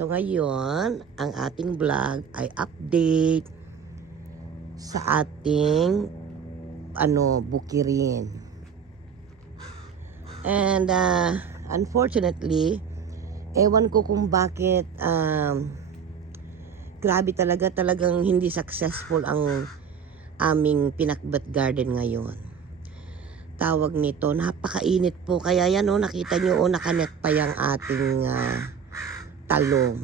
So ngayon, ang ating vlog ay update sa ating bukirin. And unfortunately, ewan ko kung bakit grabe talagang hindi successful ang aming pinakbat garden ngayon. Tawag nito, napakainit po. Kaya yan nakita nyo nakanet pa yung ating talong.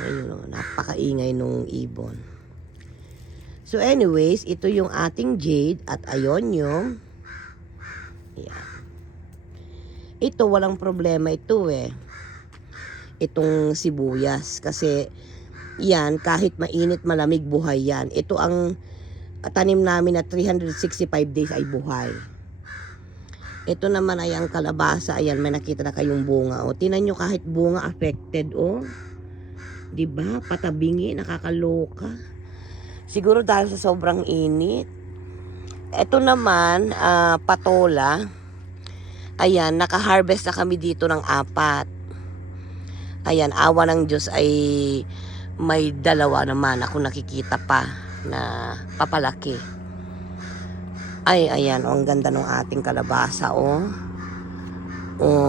Ayun napakaingay nung ibon. So anyways, ito yung ating jade at ayon yung yan. Ito walang problema ito itong sibuyas kasi yan kahit mainit malamig buhay yan. Ito ang tanim namin na 365 days ay buhay. Ito naman ay ang kalabasa. Ayan, may nakita na kayong bunga. Tinan nyo kahit bunga affected. Diba? Patabingi, nakakaloka. Siguro dahil sa sobrang init. Ito naman, patola. Ayan, naka-harvest na kami dito ng 4. Ayan, awa ng Diyos ay may 2 naman ako nakikita pa na papalaki. Ay, ayan, ang ganda ng ating kalabasa,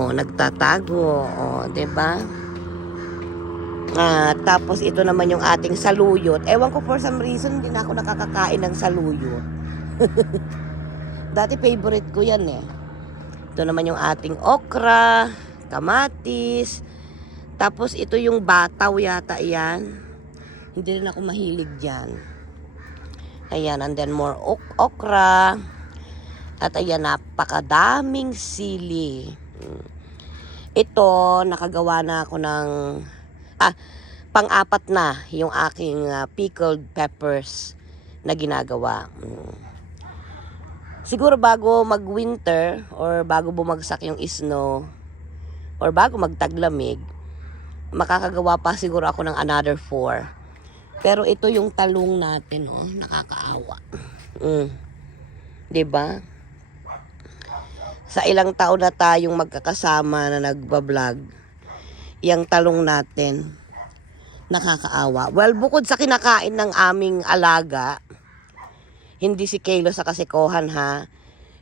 nagtatago, diba? Tapos ito naman yung ating saluyot. Ewan ko for some reason, hindi na ako nakakakain ng saluyot. Dati favorite ko yan Ito naman yung ating okra, kamatis. Tapos ito yung bataw yata yan. Hindi rin ako mahilig dyan. Ayan, and then more okra. At ayan, napakadaming sili. Ito, nakagawa na ako ng pang-4 na yung aking pickled peppers na ginagawa. Siguro bago mag-winter or bago bumagsak yung snow or bago magtaglamig, makakagawa pa siguro ako ng another 4. Pero ito yung talong natin, nakakaawa. Diba? Sa ilang taon na tayong magkakasama na nagbablog, yung talong natin, nakakaawa. Well, bukod sa kinakain ng aming alaga, hindi si Kaylo sa kasikohan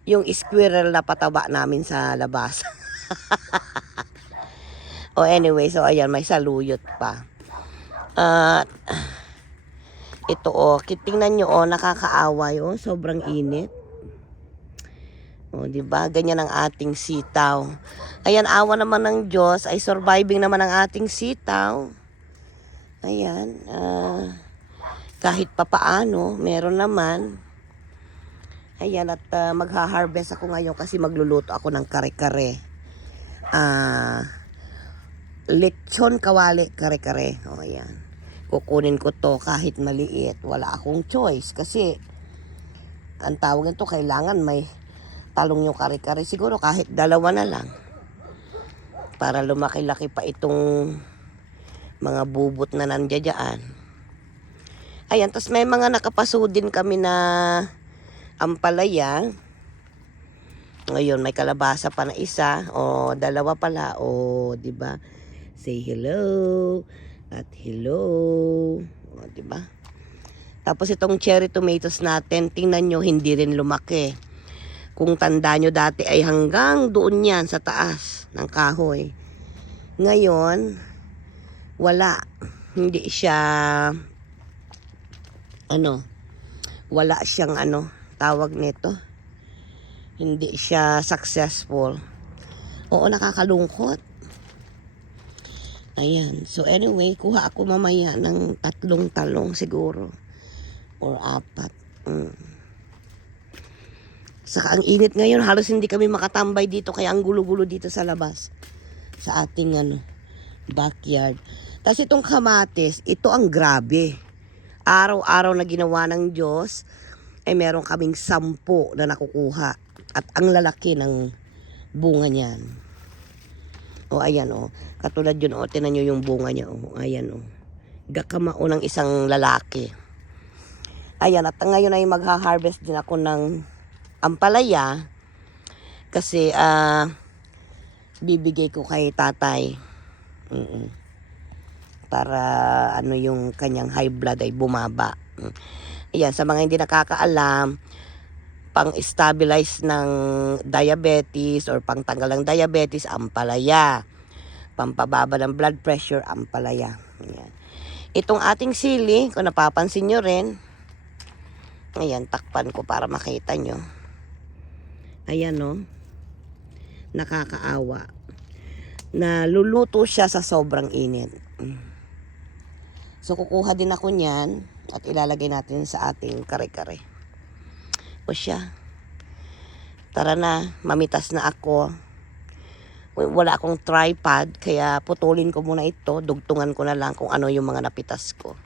yung squirrel na pataba namin sa labas. Anyway, so ayan, may saluyot pa. Ito tingnan nyo nakakaawa sobrang init. Diba? Ganyan ang ating sitaw. Ayan, awa naman ng Diyos ay surviving naman ang ating sitaw. Ayan, kahit papaano, meron naman. Ayan, at magha-harvest ako ngayon kasi magluluto ako ng kare-kare. Lechon kawali kare-kare. Ayan. Kukunin ko to kahit maliit. Wala akong choice kasi ang tawag nito kailangan may talong yung kare-kare. Siguro kahit 2 na lang. Para lumaki-laki pa itong mga bubot na nandiyan. Ayan, tapos may mga nakapaso din kami na ampalaya. Ngayon, may kalabasa pa na 1 2 pala. Diba? Say hello. At hello. Diba? Tapos itong cherry tomatoes natin, tingnan nyo, hindi rin lumaki. Kung tanda nyo dati ay hanggang doon yan sa taas ng kahoy. Ngayon, wala. Hindi siya, wala siyang tawag nito. Hindi siya successful. Nakakalungkot. Ayan. So anyway, kuha ako mamaya ng 3 talong siguro. Or 4. Saka ang init ngayon, halos hindi kami makatambay dito. Kaya ang gulo-gulo dito sa labas. Sa ating backyard. Tapos itong kamatis, ito ang grabe. Araw-araw na ginawa ng Diyos, ay meron kaming 10 na nakukuha. At ang lalaki ng bunga niyan. Ayan katulad yun tinan nyo yung bunga niya ayan gakamao ng isang lalaki. Ayan, at ngayon ay magha-harvest din ako ng ampalaya kasi bibigay ko kay tatay. para ano yung kanyang high blood ay bumaba. Ayan, sa mga hindi nakakaalam, pang-stabilize ng diabetes or pang-tanggal ng diabetes, ampalaya. Pampababa ng blood pressure, ampalaya. Ayan. Itong ating sili, kung napapansin nyo rin, ayan, takpan ko para makita nyo. Ayan, no? Nakakaawa. Naluluto siya sa sobrang init. So, kukuha din ako niyan at ilalagay natin sa ating kare-kare. O siya. Tara na, mamitas na ako. Wala akong tripod, kaya putulin ko muna ito. Dugtungan ko na lang kung ano yung mga napitas ko.